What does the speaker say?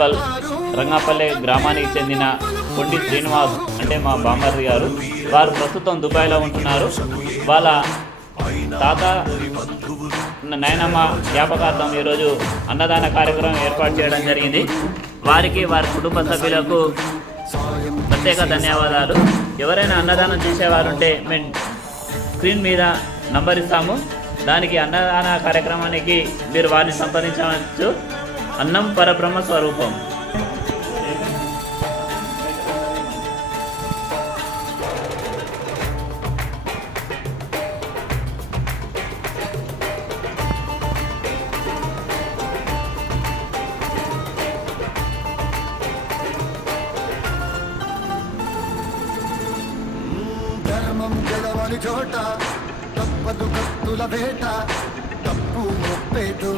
Local రంగాపల్లె గ్రామానికి చెందిన కొండి శ్రీనివాస్ అంటే మా బామ్మర్ది గారు. వారు ప్రస్తుతం దుబాయ్లో ఉంటున్నారు. వాళ్ళ తాత నయనమ్మ జ్ఞాపకార్థం ఈరోజు అన్నదాన కార్యక్రమం ఏర్పాటు చేయడం జరిగింది. వారికి వారి కుటుంబ సభ్యులకు ప్రత్యేక ధన్యవాదాలు. ఎవరైనా అన్నదానం చేసేవారుంటే మేము స్క్రీన్ మీద నంబర్ ఇస్తాము. దానికి అన్నదాన కార్యక్రమానికి మీరు వారిని సంప్రదించవచ్చు. అన్నం పరబ్రహ్మ స్వరూపం చోట తప్పదు కస్తుల వేట తప్పు మొప్పేదు